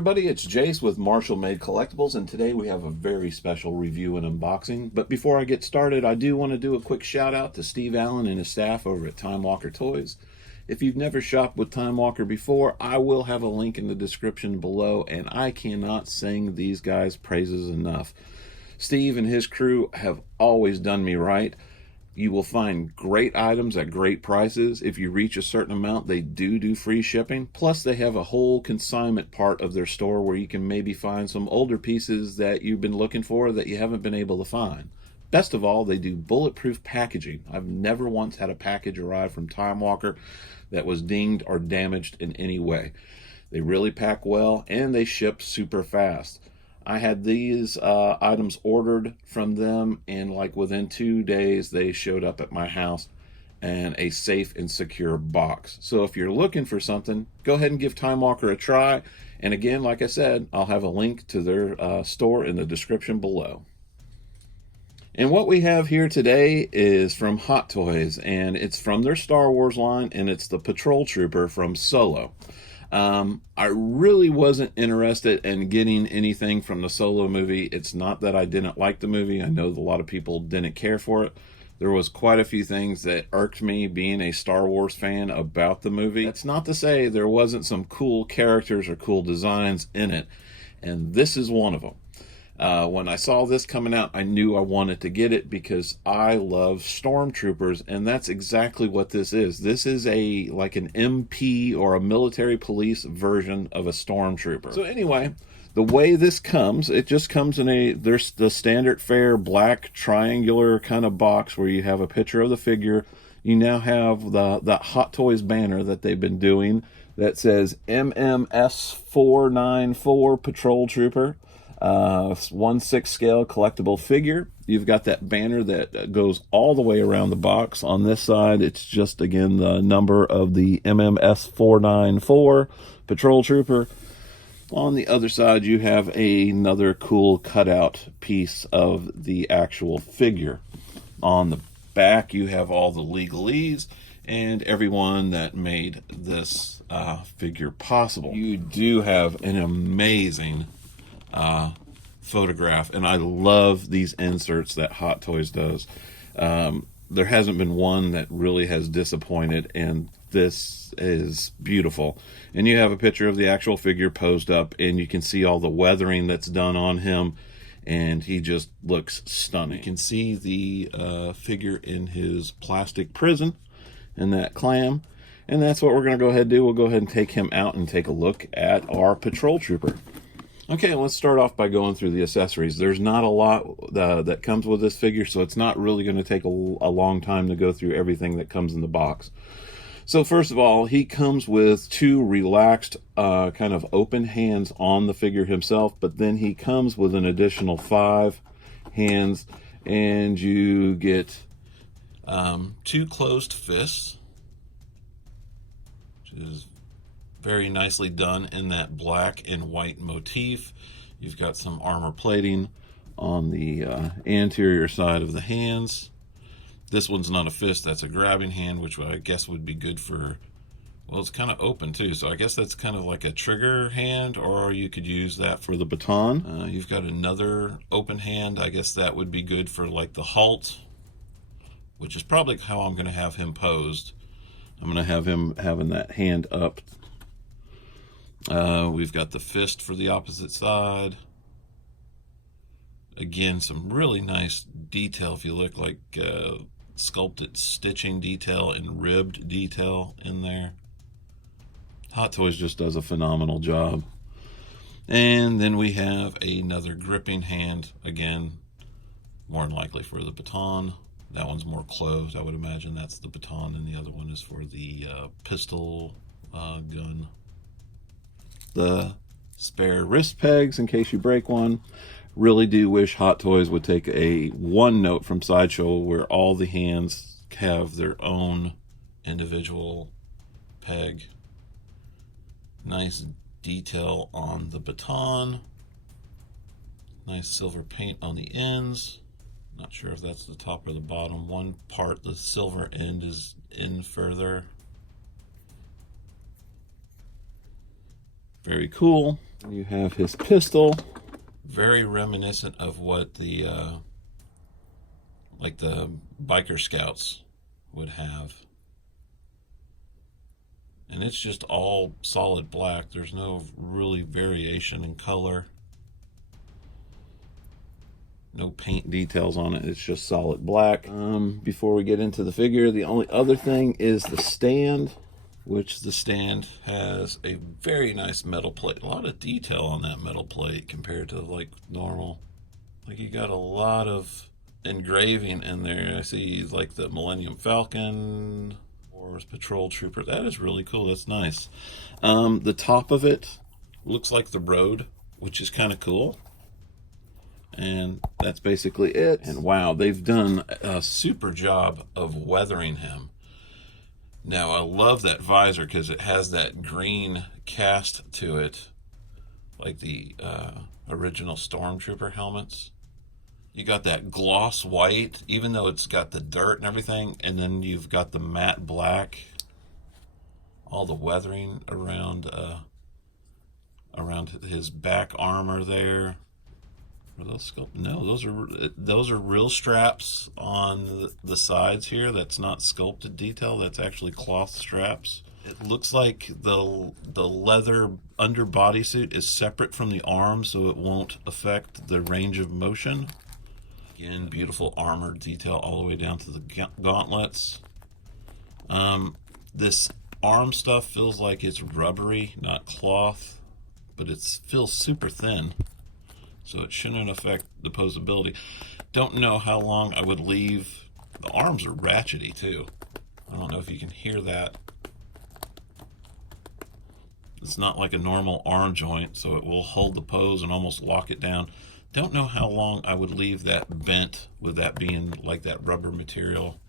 everybody, it's Jace with Marshall Made Collectibles, and today we have a very special review and unboxing. But before I get started, I do want to do a quick shout out to Steve Allen and his staff over at Time Walker Toys. If you've never shopped with Time Walker before, I will have a link in the description below, and I cannot sing these guys' praises enough. Steve and his crew have always done me right. You will find great items at great prices. If you reach a certain amount, they do free shipping. Plus, they have a whole consignment part of their store where you can maybe find some older pieces that you've been looking for that you haven't been able to find. Best of all, they do bulletproof packaging. I've never once had a package arrive from Time Walker that was dinged or damaged in any way. They really pack well, and they ship super fast. I had these items ordered from them, and like within 2 days they showed up at my house in a safe and secure box. So if you're looking for something, go ahead and give Time Walker a try. And again, like I said, I'll have a link to their store in the description below. And what we have here today is from Hot Toys, and it's from their Star Wars line, and it's the Patrol Trooper from Solo. I really wasn't interested in getting anything from the Solo movie. It's not that I didn't like the movie. I know that a lot of people didn't care for it. There was quite a few things that irked me being a Star Wars fan about the movie. That's not to say there wasn't some cool characters or cool designs in it, and this is one of them. When I saw this coming out, I knew I wanted to get it because I love stormtroopers, and that's exactly what this is. This is like an MP or a military police version of a stormtrooper. So anyway, the way this comes, it just comes in there's the standard fare black triangular kind of box where you have a picture of the figure. You now have the Hot Toys banner that they've been doing that says MMS 494 Patrol Trooper. 1/6 scale collectible figure. You've got that banner that goes all the way around the box. On this side, it's just again the number of the MMS 494 Patrol Trooper. On the other side, you have another cool cutout piece of the actual figure. On the back, you have all the legalese and everyone that made this figure possible. You do have an amazing photograph, and I love these inserts that Hot Toys does. There hasn't been one that really has disappointed, and this is beautiful. And you have a picture of the actual figure posed up, and you can see all the weathering that's done on him, and he just looks stunning. You can see the figure in his plastic prison and that clam, and that's what we're going to go ahead and do. We'll go ahead and take him out and take a look at our Patrol Trooper. Okay, let's start off by going through the accessories. There's not a lot that comes with this figure, so it's not really going to take a long time to go through everything that comes in the box. So first of all, he comes with 2 relaxed kind of open hands on the figure himself, but then he comes with an additional 5 hands, and you get 2 closed fists, which is very nicely done in that black and white motif. You've got some armor plating on the anterior side of the hands. This one's not a fist, that's a grabbing hand, which I guess would be good for, well, it's kind of open too, so I guess that's kind of like a trigger hand, or you could use that for the baton. You've got another open hand. I guess that would be good for like the halt, which is probably how I'm going to have him posed. I'm going to have him having that hand up. We've got the fist for the opposite side. Again, some really nice detail. If you look, like sculpted stitching detail and ribbed detail in there. Hot Toys just does a phenomenal job. And then we have another gripping hand, again, more than likely for the baton. That one's more closed. I would imagine that's the baton, and the other one is for the pistol gun. The spare wrist pegs in case you break one. Really do wish Hot Toys would take one note from Sideshow where all the hands have their own individual peg. Nice detail on the baton. Nice silver paint on the ends. Not sure if that's the top or the bottom. One part, the silver end is in further. Very cool. You have his pistol. Very reminiscent of what the like the biker scouts would have. And it's just all solid black. There's no really variation in color. No paint details on it. It's just solid black. Before we get into the figure, the only other thing is the stand, which the stand has a very nice metal plate. A lot of detail on that metal plate compared to like normal. Like you got a lot of engraving in there. I see like the Millennium Falcon or Patrol Trooper. That is really cool. That's nice. The top of it looks like the road, which is kind of cool. And that's basically it. And wow, they've done a super job of weathering him. Now, I love that visor because it has that green cast to it, like the original Stormtrooper helmets. You got that gloss white, even though it's got the dirt and everything, and then you've got the matte black, all the weathering around his back armor there. Are those sculpted? No, those are real straps on the sides here. That's not sculpted detail. That's actually cloth straps. It looks like the leather under bodysuit is separate from the arm, so it won't affect the range of motion. Again, beautiful armor detail all the way down to the gauntlets. This arm stuff feels like it's rubbery, not cloth, but it feels super thin, so it shouldn't affect the posability. Don't know how long I would leave. The arms are ratchety too. I don't know if you can hear that. It's not like a normal arm joint, so it will hold the pose and almost lock it down. Don't know how long I would leave that bent with that being like that rubber material.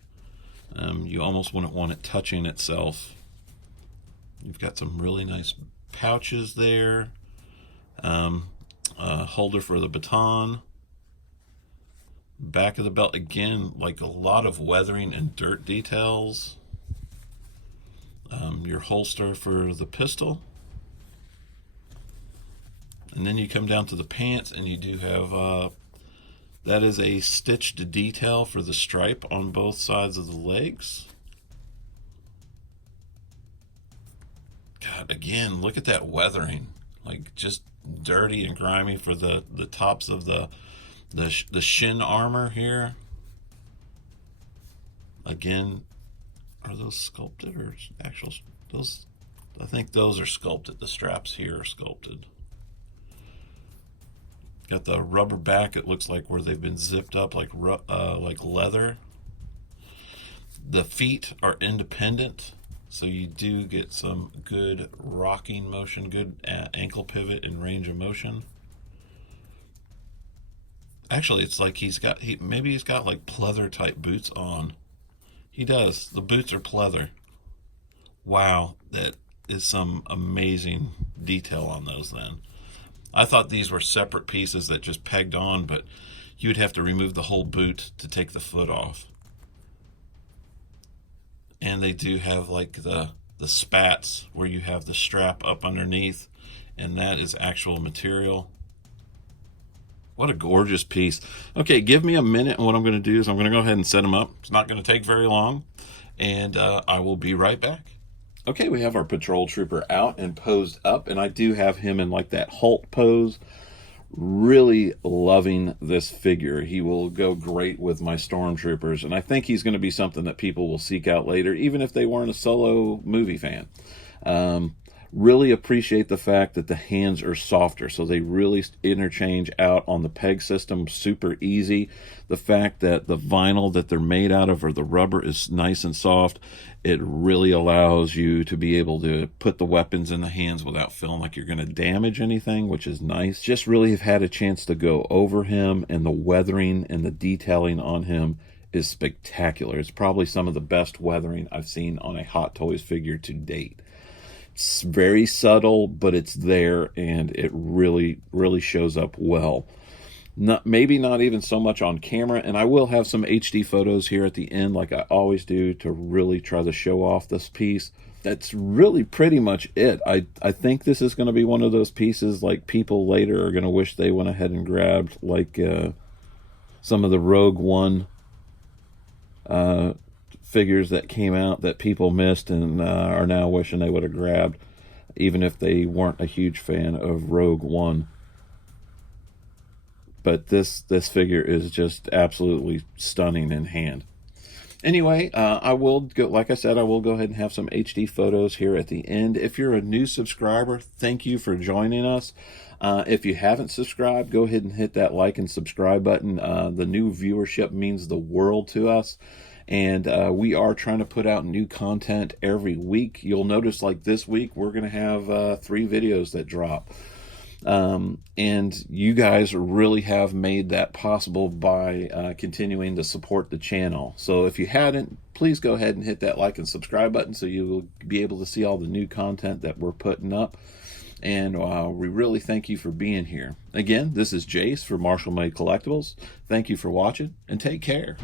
You almost wouldn't want it touching itself. You've got some really nice pouches there. Holder for the baton. Back of the belt, again, like a lot of weathering and dirt details. Your holster for the pistol. And then you come down to the pants, and you do have, that is a stitched detail for the stripe on both sides of the legs. God, again, look at that weathering. Like, just dirty and grimy for the tops of the shin armor here. Again, are those sculpted or actual? Those, I think those are sculpted. The straps here are sculpted. Got the rubber back. It looks like where they've been zipped up like leather. The feet are independent, so you do get some good rocking motion, good ankle pivot and range of motion. Actually, it's like maybe he's got like pleather type boots on. He does. The boots are pleather. Wow, that is some amazing detail on those then. I thought these were separate pieces that just pegged on, but you would have to remove the whole boot to take the foot off. And they do have like the spats where you have the strap up underneath, and that is actual material. What a gorgeous piece. Okay, give me a minute, and what I'm going to do is I'm going to go ahead and set them up. It's not going to take very long, and I will be right back. Okay, we have our Patrol Trooper out and posed up, and I do have him in like that Hulk pose. Really loving this figure. He will go great with my Stormtroopers, and I think he's going to be something that people will seek out later, even if they weren't a Solo movie fan. Really appreciate the fact that the hands are softer, so they really interchange out on the peg system super easy. The fact that the vinyl that they're made out of, or the rubber, is nice and soft, it really allows you to be able to put the weapons in the hands without feeling like you're going to damage anything, which is nice. Just really have had a chance to go over him, and the weathering and the detailing on him is spectacular. It's probably some of the best weathering I've seen on a Hot Toys figure to date. It's very subtle, but it's there, and it really, really shows up well. Maybe not even so much on camera, and I will have some HD photos here at the end like I always do to really try to show off this piece. that's really pretty much it. I think this is going to be one of those pieces like people later are going to wish they went ahead and grabbed, like some of the Rogue One figures that came out that people missed and are now wishing they would have grabbed, even if they weren't a huge fan of Rogue One. But this figure is just absolutely stunning in hand. Anyway, I will go, like I said, I will go ahead and have some HD photos here at the end. If you're a new subscriber, thank you for joining us. If you haven't subscribed, go ahead and hit that like and subscribe button. The new viewership means the world to us. And we are trying to put out new content every week. You'll notice, like this week, we're going to have 3 videos that drop. And you guys really have made that possible by continuing to support the channel. So if you hadn't, please go ahead and hit that like and subscribe button so you will be able to see all the new content that we're putting up. And we really thank you for being here. Again, this is Jace for Marshall Made Collectibles. Thank you for watching, and take care.